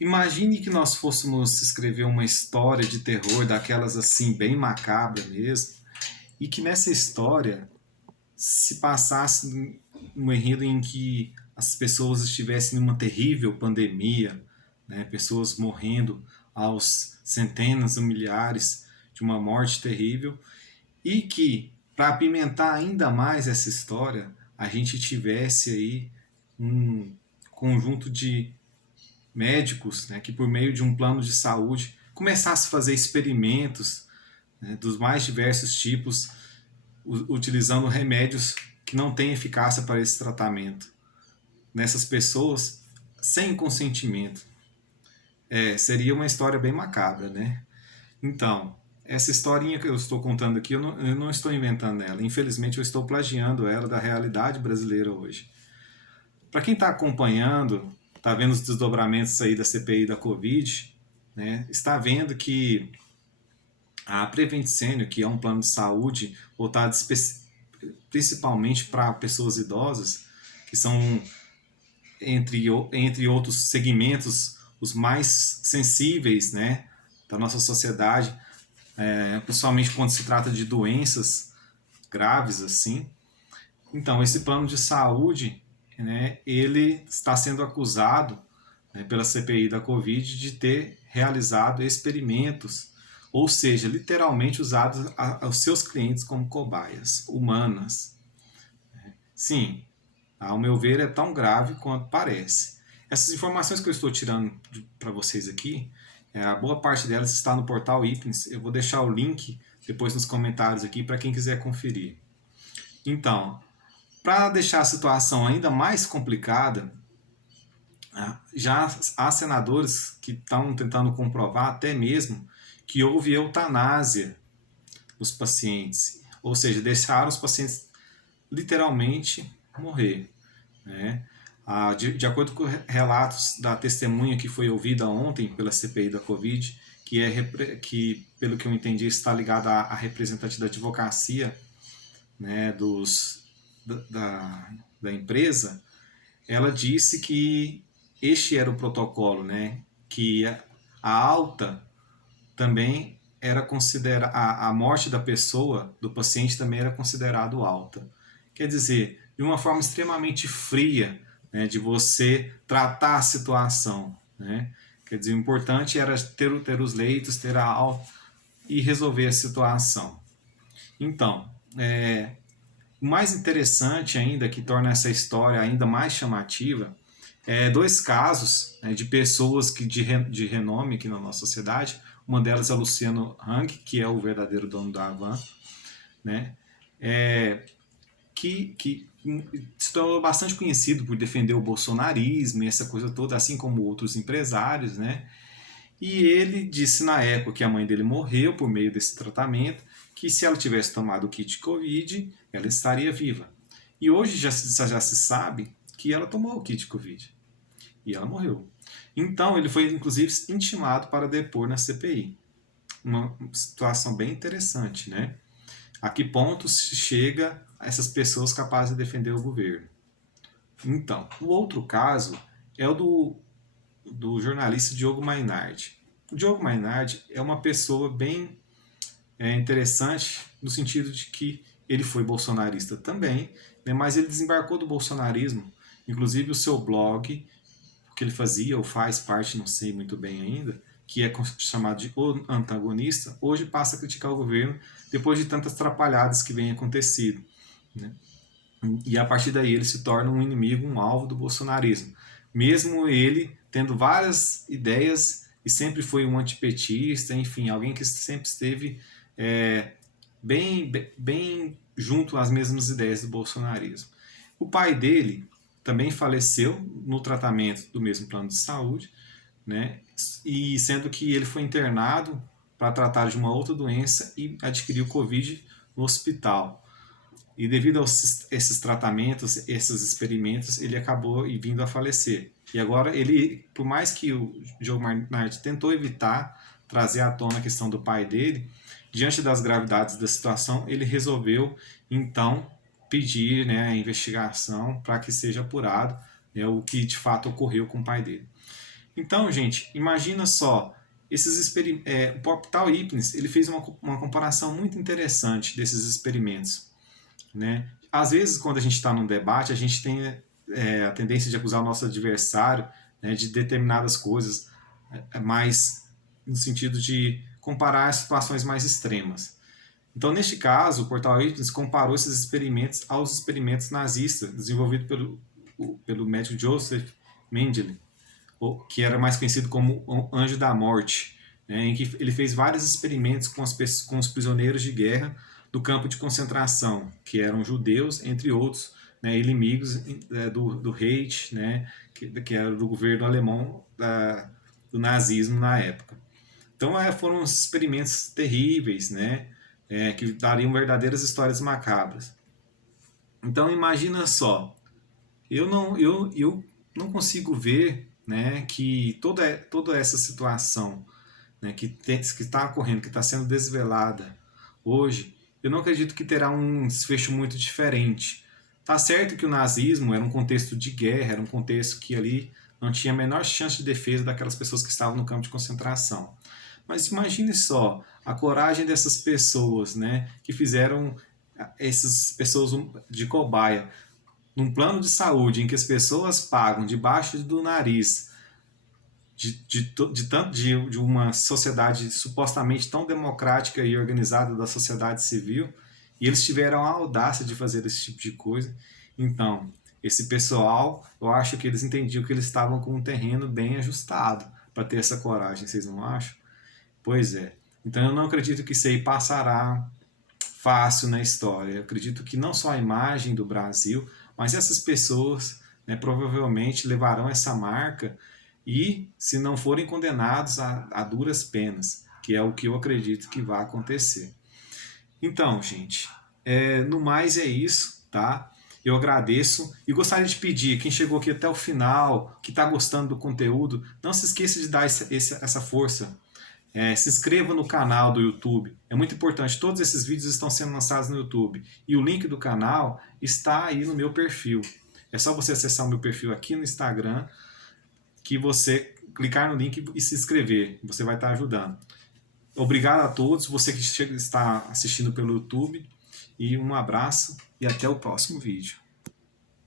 Imagine que nós fôssemos escrever uma história de terror, daquelas assim, bem macabra mesmo, e que nessa história se passasse um enredo em que as pessoas estivessem numa terrível pandemia, né? Pessoas morrendo aos centenas ou milhares de uma morte terrível, e que, para apimentar ainda mais essa história, a gente tivesse aí um conjunto de médicos, né, que por meio de um plano de saúde começasse a fazer experimentos, né, dos mais diversos tipos, utilizando remédios que não têm eficácia para esse tratamento nessas pessoas sem consentimento. Seria uma história bem macabra, né? Então, essa historinha que eu estou contando aqui, eu não estou inventando ela. Infelizmente, eu estou plagiando ela da realidade brasileira hoje. Para quem está acompanhando, está vendo os desdobramentos aí da CPI da Covid, né, está vendo que a Prevent Senior, que é um plano de saúde voltado principalmente para pessoas idosas, que são, entre outros segmentos, os mais sensíveis, né, da nossa sociedade, principalmente quando se trata de doenças graves assim. Então, esse plano de saúde, né, ele está sendo acusado, né, pela CPI da Covid de ter realizado experimentos, ou seja, literalmente usado aos seus clientes como cobaias humanas. Sim, ao meu ver, é tão grave quanto parece. Essas informações que eu estou tirando para vocês aqui, a boa parte delas está no portal IPNS. Eu vou deixar o link depois nos comentários aqui para quem quiser conferir. Então, para deixar a situação ainda mais complicada, já há senadores que estão tentando comprovar até mesmo que houve eutanásia nos pacientes, ou seja, deixaram os pacientes literalmente morrer, né? De acordo com relatos da testemunha que foi ouvida ontem pela CPI da Covid, que pelo que eu entendi está ligada à representante da advocacia, né, da empresa, ela disse que este era o protocolo, né, que a alta também era considerada, a morte da pessoa, do paciente também era considerado alta. Quer dizer, de uma forma extremamente fria, né, de você tratar a situação, né? Quer dizer, o importante era ter os leitos, ter a alta e resolver a situação. Então, o mais interessante ainda, que torna essa história ainda mais chamativa, dois casos, né, de pessoas de renome aqui na nossa sociedade. Uma delas é o Luciano Hang, que é o verdadeiro dono da Havan, né, que se tornou bastante conhecido por defender o bolsonarismo e essa coisa toda, assim como outros empresários, né? E ele disse na época que a mãe dele morreu por meio desse tratamento, que se ela tivesse tomado o kit Covid, ela estaria viva. E hoje já se sabe que ela tomou o kit Covid e ela morreu. Então ele foi inclusive intimado para depor na CPI. Uma situação bem interessante, né? A que ponto se chega a essas pessoas capazes de defender o governo? Então, o outro caso é o do jornalista Diogo Mainardi. O Diogo Mainardi é uma pessoa bem interessante no sentido de que ele foi bolsonarista também, né, mas ele desembarcou do bolsonarismo. Inclusive o seu blog, o que ele fazia ou faz parte, não sei muito bem ainda, que é chamado de O Antagonista, hoje passa a criticar o governo depois de tantas atrapalhadas que vem acontecido, né? E a partir daí ele se torna um inimigo, um alvo do bolsonarismo. Mesmo ele tendo várias ideias e sempre foi um antipetista, enfim, alguém que sempre esteve bem junto às mesmas ideias do bolsonarismo. O pai dele também faleceu no tratamento do mesmo plano de saúde, né? E sendo que ele foi internado para tratar de uma outra doença e adquiriu Covid no hospital. E devido a esses tratamentos, esses experimentos, ele acabou vindo a falecer. E agora ele, por mais que o Joe Mainardi tentou evitar trazer à tona a questão do pai dele, diante das gravidades da situação, ele resolveu então pedir, né, a investigação para que seja apurado, né, o que de fato ocorreu com o pai dele. Então, gente, imagina só, o Portal Hypnis, ele fez uma comparação muito interessante desses experimentos, né? Às vezes, quando a gente está num debate, a gente tem a tendência de acusar o nosso adversário, né, de determinadas coisas, mais no sentido de comparar situações mais extremas. Então, neste caso, o Portal Hypnis comparou esses experimentos aos experimentos nazistas desenvolvidos pelo médico Joseph Mengele, que era mais conhecido como o Anjo da Morte, né, em que ele fez vários experimentos com os prisioneiros de guerra do campo de concentração, que eram judeus, entre outros, né, inimigos do Reich, né, que era do governo alemão, do nazismo na época. Então foram experimentos terríveis, né, que dariam verdadeiras histórias macabras. Então imagina só, eu não consigo ver, né, que toda essa situação, né, que está ocorrendo, que está sendo desvelada hoje, eu não acredito que terá um desfecho muito diferente. Tá certo que o nazismo era um contexto de guerra, era um contexto que ali não tinha a menor chance de defesa daquelas pessoas que estavam no campo de concentração. Mas imagine só a coragem dessas pessoas, né, que fizeram essas pessoas de cobaia num plano de saúde em que as pessoas pagam debaixo do nariz de uma sociedade supostamente tão democrática e organizada da sociedade civil, e eles tiveram a audácia de fazer esse tipo de coisa. Então, esse pessoal, eu acho que eles entendiam que eles estavam com um terreno bem ajustado para ter essa coragem, vocês não acham? Pois é. Então eu não acredito que isso aí passará fácil na história. Eu acredito que não só a imagem do Brasil, mas essas pessoas, né, provavelmente levarão essa marca e, se não forem condenados a duras penas, que é o que eu acredito que vai acontecer. Então, gente, no mais é isso, tá? Eu agradeço e gostaria de pedir, quem chegou aqui até o final, que está gostando do conteúdo, não se esqueça de dar essa força. Se inscreva no canal do YouTube. É muito importante. Todos esses vídeos estão sendo lançados no YouTube. E o link do canal está aí no meu perfil. É só você acessar o meu perfil aqui no Instagram, que você clicar no link e se inscrever. Você vai estar ajudando. Obrigado a todos, você que está assistindo pelo YouTube. E um abraço e até o próximo vídeo.